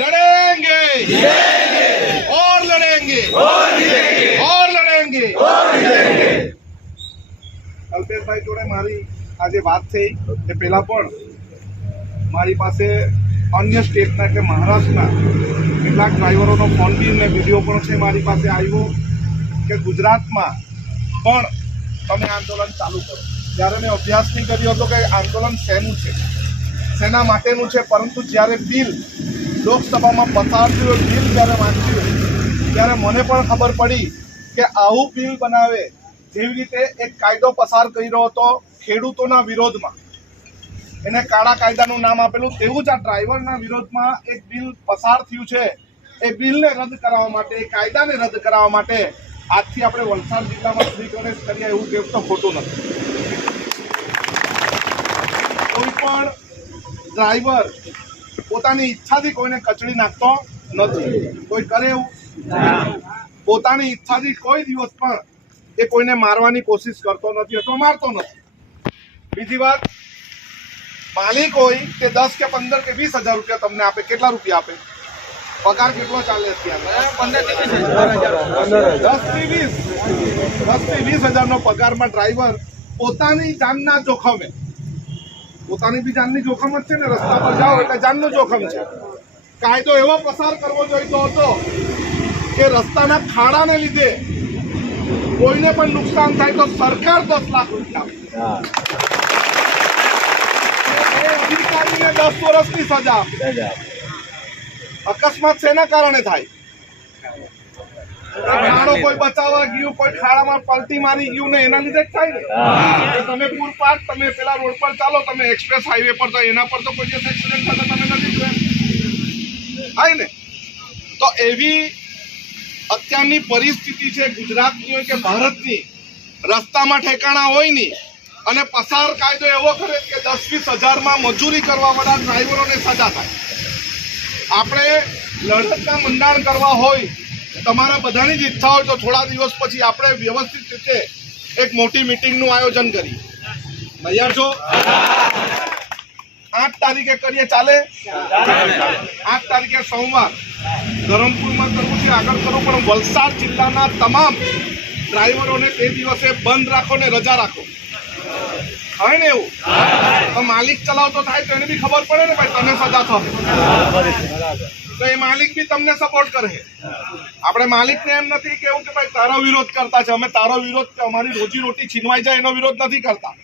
लड़ेंगे और लड़ेंगे और लड़ेंगे। अल्पेशभाई जोड़े मारी आज बात थी ए पहला पण मारी पासे अन्य स्टेटना के महाराष्ट्रना કેટલાક ડ્રાઈવરોનો ફોન બી ને વિડીયો પણ છે મારી પાસે આવ્યો કે ગુજરાતમાં પણ તમે આંદોલન ચાલુ કરો। જ્યારે મેં અભ્યાસ નહીં કર્યો હતો કે આંદોલન શેનું છે, શેના માટેનું છે, પરંતુ જ્યારે બિલ લોકસભામાં પસાર થયું, બિલ જ્યારે વાંચ્યું ત્યારે મને પણ ખબર પડી કે આવું બિલ બનાવે જેવી રીતે એક કાયદો પસાર કર્યો હતો ખેડૂતોના વિરોધમાં, એને કાળા કાયદાનું નામ આપેલું, તેવું જ આ ડ્રાઈવરના વિરોધમાં એક બિલ પસાર થયું છે। એ બિલને રદ કરાવવા માટે, એ કાયદાને રદ કરાવવા માટે આજથી આપણે વલસાડ જિલ્લામાં શ્રી ગણેશ કરીએ એવું કેવું તો ખોટું નથી। કોઈ પણ ડ્રાઈવર પોતાની ઈચ્છાથી કોઈને કચડી નાખતો નથી, કોઈ કરે એવું પોતાની ઈચ્છાથી કોઈ દિવસ પણ એ કોઈને મારવાની કોશિશ કરતો નથી અથવા મારતો નથી। બીજી વાત, मालिक हो 10 के 15 के 20,000 रुपया तमने आपे, केटला रुपया आपे, पगार केटलो चाले अत्यारे 10 થી 20,000 नो पगार में ड्राइवर पोतानी जानना जोखमे, पोतानी भी जाननी जोखम ज छे ने, रस्ता पर जाओ એટલે जाननो जोखम छे। कायदो एवो पसार करवो जोईतो हतो के रस्ताना खाडाने लीधे कोईने पण नुकसान थाय तो सरकार 10 लाख रुपया अधिकारी ने 10 वर्ष की सजा। अकस्मात सेना कारणे थाय, खाड़ो कोई बचावा गयु, कोई खाड़ा में पलटी मारी गयु ने एना लीधे थाय ने। तमे पूरपाट तमे पेला रोड पर चालो, तमे एक्सप्रेस हाईवे पर तो एना पर तो कोई दिवस एक्सिडेंट थता तमे नथी जोया हाय ने। तो एवी अत्यारनी परिस्थिति छे गुजरातनी होय के भारतनी, रस्तामां ठेकाणा होय नी અને પસાર કાયદો એવો કરે કે 10-20 હજારમાં મજૂરી કરવાવાળા ડ્રાઈવરોને સજા થાય। આપણે લડતના મંડાણ કરવા હોય, તમારા બધાની જ ઈચ્છા હોય તો થોડા દિવસ પછી આપણે વ્યવસ્થિત રીતે એક મોટી મીટિંગનું આયોજન કરીએ। તૈયાર છો? 8 તારીખે કરીએ, ચાલે? 8 તારીખે સોમવાર ધરમપુરમાં કરવું છે, આગળ કરવું, પણ વલસાડ જિલ્લાના તમામ ડ્રાઈવરોને તે દિવસે બંધ રાખો ને રજા રાખો। है ने એવું તો માલિક ચલાવતો થાય તો એને બી ખબર પડે ને ભાઈ તને સજા થશે, તો એ માલિક બી તમને સપોર્ટ કરે। આપણે માલિકને એમ નથી કેવું કે ભાઈ તારો વિરોધ કરતા છે, અમે તારો વિરોધ, અમારી રોજી રોટી છીનવાઈ જાય એનો વિરોધ નથી કરતા।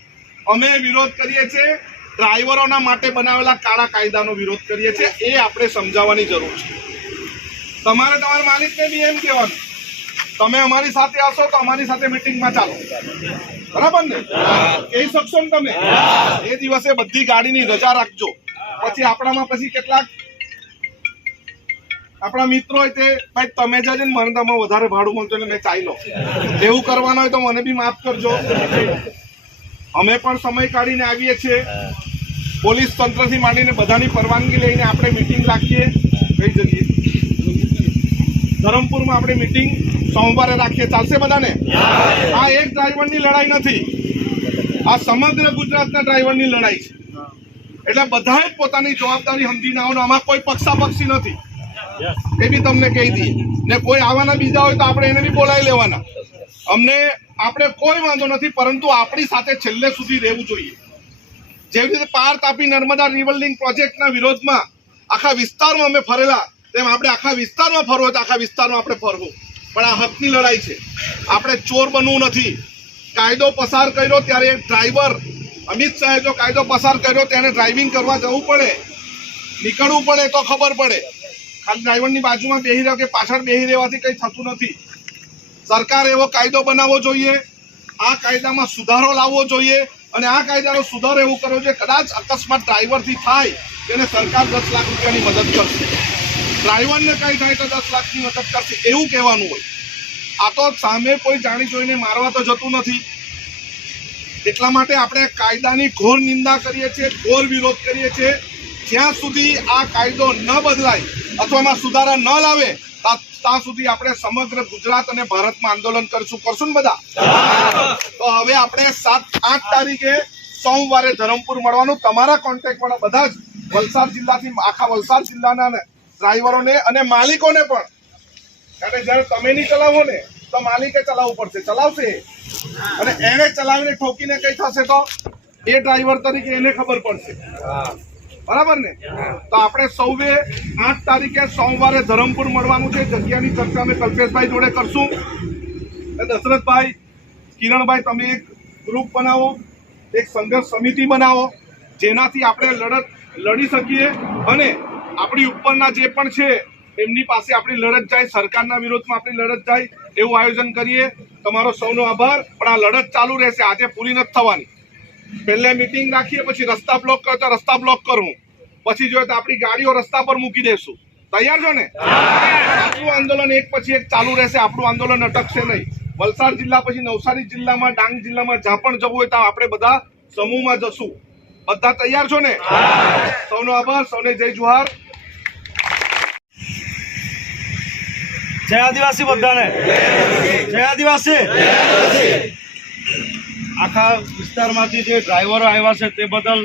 અમે વિરોધ કરીએ છીએ ડ્રાઈવરોના માટે બનાવેલા કાળા કાયદાનો વિરોધ કરીએ છીએ। એ આપણે સમજાવવાની જરૂર છે। તમારે તમારા માલિકને બી એમ કહેવાનું તમે અમારી સાથે આવશો તો અમારી સાથે મીટિંગમાં ચાલો, बराबर ने कही सकशो ने तमे ए दिवसे बधी गाड़ीनी रजा राखजो। पछी आपणामां पछी केटलाक आपणा मित्रो होय ते भाई तमे जजे ने मने तमे वधारे भाडું મળતો ને મે ચાઈ લો એવું કરવાનું હોય તો મને બી માફ કરજો। અમે પણ સમય કાઢીને આવીએ છીએ, પોલીસ તંત્રથી માંડીને બધાની પરવાનગી લઈને આપણે મીટિંગ રાખીએ। કઈ જગ્યાએ? ધરમપુરમાં આપણે મીટિંગ सोमवार राखिए, चालशे बधाने? आ एक ड्राइवर की लड़ाई नहीं, आ समग्र गुजरातना ड्राइवर की लड़ाई है। एटले बधाए पोतानी जवाबदारी समजीने आवो। आमां कोई पक्षापक्षी नहीं, ए बी तमने कही दीए ने। कोई आवाना बीजा होय तो आपणे एने बी बोलावी लेवाना। अमने आपणे कोई वांधो नहीं, परंतु आपणी साथे छेल्ले सुधी रहेवुं जोईए। जेवी रीते पार तापी नर्मदा रिवरलिंक प्रोजेक्टना विरोधमां आखा विस्तारमां अमे फरेला, तेम आपणे आखा विस्तारमां फरवो तो आखा विस्तारमां आपणे फरवुं। पण आ हकनी लड़ाई है, आपणे चोर बनવું નથી। कायदो पसार कर्यो त्यारे ड्राइवर अमित शाहे जो कायदो पसार कर्यो तेने ड्राइविंग करवा जवुं पड़े, निकळવું पड़े तो खबर पड़े। खाली ड्राइवरनी बाजुमां बेही રહ્યો કે પાછળ બેહી રહેવાથી કંઈ થતું નથી। सरकार एवो कायदो बनावવો જોઈએ, आ कायदामां सुधारो लावવો જોઈએ અને आ कायदानो सुधारो एवो करવો જોઈએ कदाच अकस्मात ड्राइवरथी थाय તેને सरकार 10 लाख રૂપિયાની મદદ કરશે। ड्राइवर ने कई थाय तो 10 लाख की मदद करशे एवं कहेवानुं होय। आ तो सामे कोई जाणी जोईने मारवा तो जतुं नथी। એટલા માટે આપણે કાયદાની ઘોર નિંદા કરીએ છીએ, ઘોર વિરોધ કરીએ છીએ। જ્યાં સુધી આ કાયદો ન બદલાય અથવા એમાં સુધારા ન લાવે ત્યાં સુધી આપણે સમગ્ર ગુજરાત અને ભારતમાં આંદોલન કરશું ને બધા। તો હવે આપણે 7-8 તારીખે સોમવારે ધરમપુર મળવાનું, તમારા કોન્ટેક્ટ વાળા બધા જ વલસાડ જિલ્લાથી આખા વલસાડ જિલ્લાના ડ્રાઈવરોને અને માલિકોને પણ, કારણ કે જયારે તમે નહીં ચલાવો ને તો માલિકે ચલાવવું પડશે, ચલાવશે અને એને ચલાવીને ઠોકીને કઈ થશે તો એ ડ્રાઈવર તરીકે એને ખબર પડશે, બરાબર ને? તો આપણે સૌએ 8 તારીખે સોમવારે ધરમપુર મળવાનું છે. જગ્યાની ચર્ચા અમે કલ્પેશભાઈ જોડે કરશું. દશરથભાઈ, કિરણભાઈ, તમે એક ગ્રુપ બનાવો, એક સંઘર્ષ સમિતિ બનાવો, જેનાથી આપણે લડી શકીએ અને આપણી ઉપરના જે પણ છે એમની પાસે આપણી લડત જાય, સરકારના વિરોધમાં આપણી લડત જાય એવું આયોજન કરીએ. તમારો સૌનો આભાર. પણ આ લડત ચાલુ રહેશે, આજે પૂરી નથી થવાની. પહેલે મીટિંગ રાખીએ, પછી રસ્તા બ્લોક કરો તો રસ્તા બ્લોક કરું, પછી જોઈએ તો આપણી ગાડીઓ રસ્તા પર મૂકી દેશું. તૈયાર છો ને? આપણું આંદોલન એક પછી એક ચાલુ રહેશે. આપણું આંદોલન અટકશે નહીં. વલસાડ જિલ્લા પછી નવસારી જિલ્લામાં, ડાંગ જિલ્લામાં જ્યાં પણ જવું હોય ત્યાં આપણે બધા સમૂહમાં જશું. બધા તૈયાર છો ને? સૌનો આભાર. સૌને જય જુહાર. જય આદિવાસી બધાને. જય આદિવાસી. આખા વિસ્તારમાંથી જે ડ્રાઈવરો આવ્યા છે તે બદલ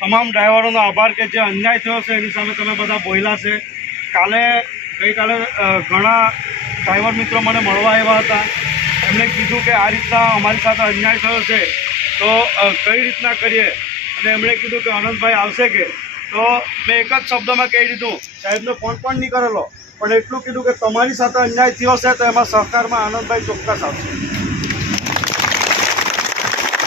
તમામ ડ્રાઈવરોનો આભાર કે જે અન્યાય થયો છે એની સામે તમે બધા બોલ્યા છે. ગઈકાલે ઘણા ડ્રાઈવર મિત્રો મને મળવા આવ્યા હતા. એમણે કીધું કે આ રીતના અમારી સાથે અન્યાય થયો છે તો કઈ રીતના કરીએ, અને એમણે કીધું કે આનંદભાઈ આવશે કે, તો મેં એક જ શબ્દમાં કહી દીધું, સાહેબને ફોન પણ નહીં કરેલો, પણ એટલું કીધું કે તમારી સાથે અન્યાય થયો છે તો એમાં સહકારમાં આનંદભાઈ ચોક્કસ આવશે.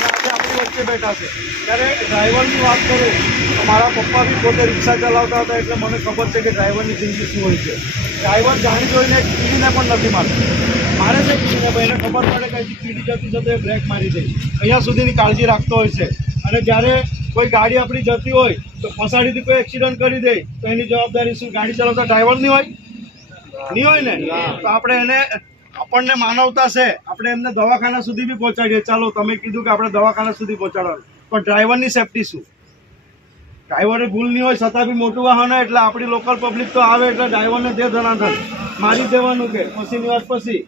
આજે આપણી વચ્ચે બેઠા છે. ત્યારે ડ્રાઈવરની વાત કરું તો મારા પપ્પા બી પોતે રિક્ષા ચલાવતા હતા, એટલે મને ખબર છે કે ડ્રાઈવરની જિંદગી શું હોય છે. ડ્રાઈવર જાણી જોઈને કીડીને પણ નથી મારતો, મારે છે કીડીને, ભાઈ એને ખબર પડે કે અહીંથી કીડી જતી જતો એ બ્રેક મારી દે, અહીંયા સુધીની કાળજી રાખતો હોય છે. અને જ્યારે કોઈ ગાડી આપણી જતી હોય તો પછાડીથી કોઈ એક્સિડન્ટ કરી દે તો એની જવાબદારી શું? ગાડી ચલાવતા ડ્રાઈવરની હોય? નહીં હોય ને? તો આપણે એને, આપણને માનવતા છે, આપણે એમને દવાખાના સુધી બી પહોંચાડીએ. ચાલો તમે કીધું કે આપણે દવાખાના સુધી પહોંચાડવાનું, પણ ડ્રાઈવરની સેફટી શું? ડ્રાઈવરે ભૂલ નહીં હોય છતાં બી મોટું વાહન હોય એટલે આપણી લોકલ પબ્લિક તો આવે એટલે ડ્રાઈવરને દે ધનાધન મારી દેવાનું કે પછીની વાત પછી.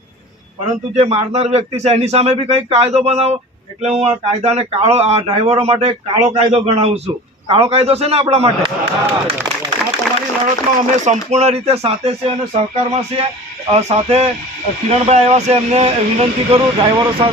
પરંતુ જે મારનાર વ્યક્તિ છે એની સામે બી કંઈક કાયદો બનાવો. એટલે હું આ કાયદાને આ ડ્રાઈવરો માટે કાળો કાયદો ગણાવું છું. કાળો કાયદો છે ને આપણા માટે. આ તમારી લડતમાં અમે સંપૂર્ણ રીતે સાથે છે અને સહકારમાં છીએ. સાથે કિરણભાઈ આવ્યા છે, એમને વિનંતી કરું ડ્રાઈવરો સાથે